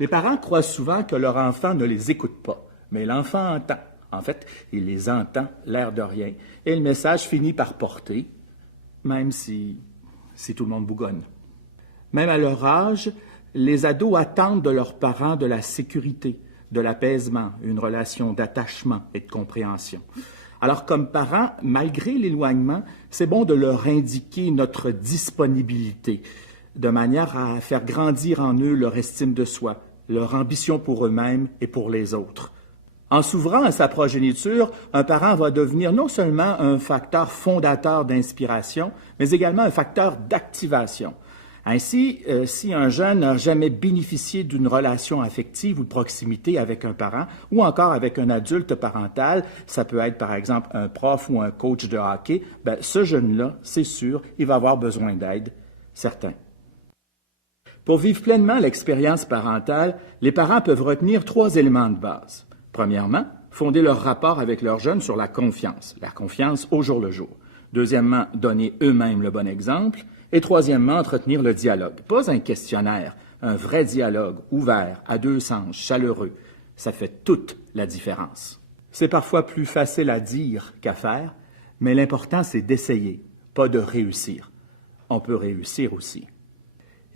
Les parents croient souvent que leur enfant ne les écoute pas, mais l'enfant entend. En fait, il les entend, l'air de rien, et le message finit par porter, même si tout le monde bougonne. Même à leur âge, les ados attendent de leurs parents de la sécurité, de l'apaisement, une relation d'attachement et de compréhension. Alors, comme parents, malgré l'éloignement, c'est bon de leur indiquer notre disponibilité, de manière à faire grandir en eux leur estime de soi, leur ambition pour eux-mêmes et pour les autres. En s'ouvrant à sa progéniture, un parent va devenir non seulement un facteur fondateur d'inspiration, mais également un facteur d'activation. Ainsi, si un jeune n'a jamais bénéficié d'une relation affective ou de proximité avec un parent ou encore avec un adulte parental, ça peut être par exemple un prof ou un coach de hockey, ce jeune-là, c'est sûr, il va avoir besoin d'aide, certain. Pour vivre pleinement l'expérience parentale, les parents peuvent retenir 3 éléments de base. Premièrement, fonder leur rapport avec leurs jeunes sur la confiance au jour le jour. Deuxièmement, donner eux-mêmes le bon exemple. Et troisièmement, entretenir le dialogue. Pas un questionnaire, un vrai dialogue, ouvert, à 2 sens, chaleureux. Ça fait toute la différence. C'est parfois plus facile à dire qu'à faire, mais l'important c'est d'essayer, pas de réussir. On peut réussir aussi.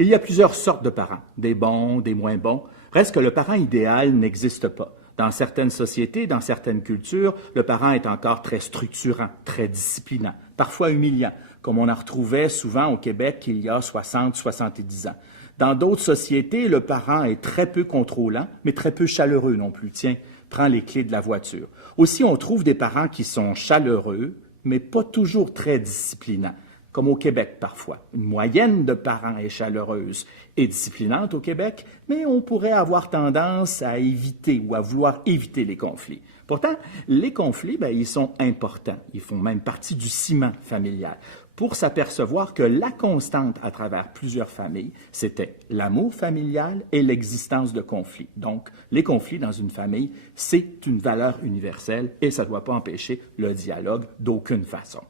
Il y a plusieurs sortes de parents, des bons, des moins bons. Reste que le parent idéal n'existe pas. Dans certaines sociétés, dans certaines cultures, le parent est encore très structurant, très disciplinant, parfois humiliant, comme on en retrouvait souvent au Québec il y a 60-70 ans. Dans d'autres sociétés, le parent est très peu contrôlant, mais très peu chaleureux non plus. Tiens, prends les clés de la voiture. Aussi, on trouve des parents qui sont chaleureux, mais pas toujours très disciplinants, comme au Québec parfois. Une moyenne de parents est chaleureuse et disciplinante au Québec, mais on pourrait avoir tendance à éviter ou à vouloir éviter les conflits. Pourtant, les conflits, ils sont importants. Ils font même partie du ciment familial. Pour s'apercevoir que la constante à travers plusieurs familles, c'était l'amour familial et l'existence de conflits. Donc, les conflits dans une famille, c'est une valeur universelle et ça ne doit pas empêcher le dialogue d'aucune façon.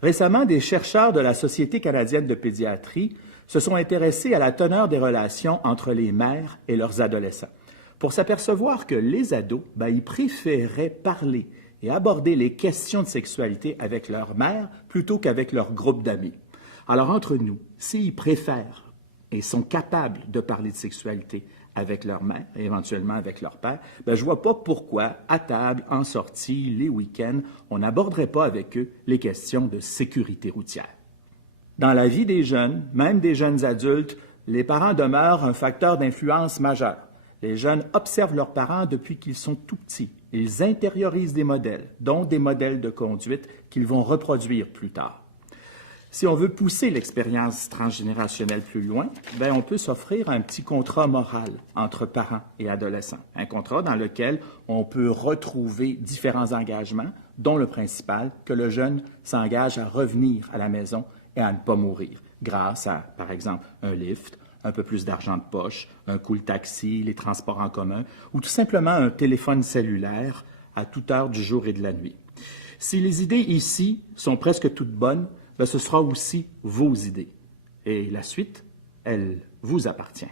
Récemment, des chercheurs de la Société canadienne de pédiatrie se sont intéressés à la teneur des relations entre les mères et leurs adolescents, pour s'apercevoir que les ados, ils préféraient parler et aborder les questions de sexualité avec leur mère plutôt qu'avec leur groupe d'amis. Alors, entre nous, s'ils préfèrent et sont capables de parler de sexualité avec leur mère et éventuellement avec leur père, je ne vois pas pourquoi, à table, en sortie, les week-ends, on n'aborderait pas avec eux les questions de sécurité routière. Dans la vie des jeunes, même des jeunes adultes, les parents demeurent un facteur d'influence majeur. Les jeunes observent leurs parents depuis qu'ils sont tout petits. Ils intériorisent des modèles, dont des modèles de conduite qu'ils vont reproduire plus tard. Si on veut pousser l'expérience transgénérationnelle plus loin, on peut s'offrir un petit contrat moral entre parents et adolescents. Un contrat dans lequel on peut retrouver différents engagements, dont le principal, que le jeune s'engage à revenir à la maison et à ne pas mourir, grâce à, par exemple, un lift, un peu plus d'argent de poche, un cool taxi, les transports en commun, ou tout simplement un téléphone cellulaire à toute heure du jour et de la nuit. Si les idées ici sont presque toutes bonnes, ce sera aussi vos idées. Et la suite, elle vous appartient.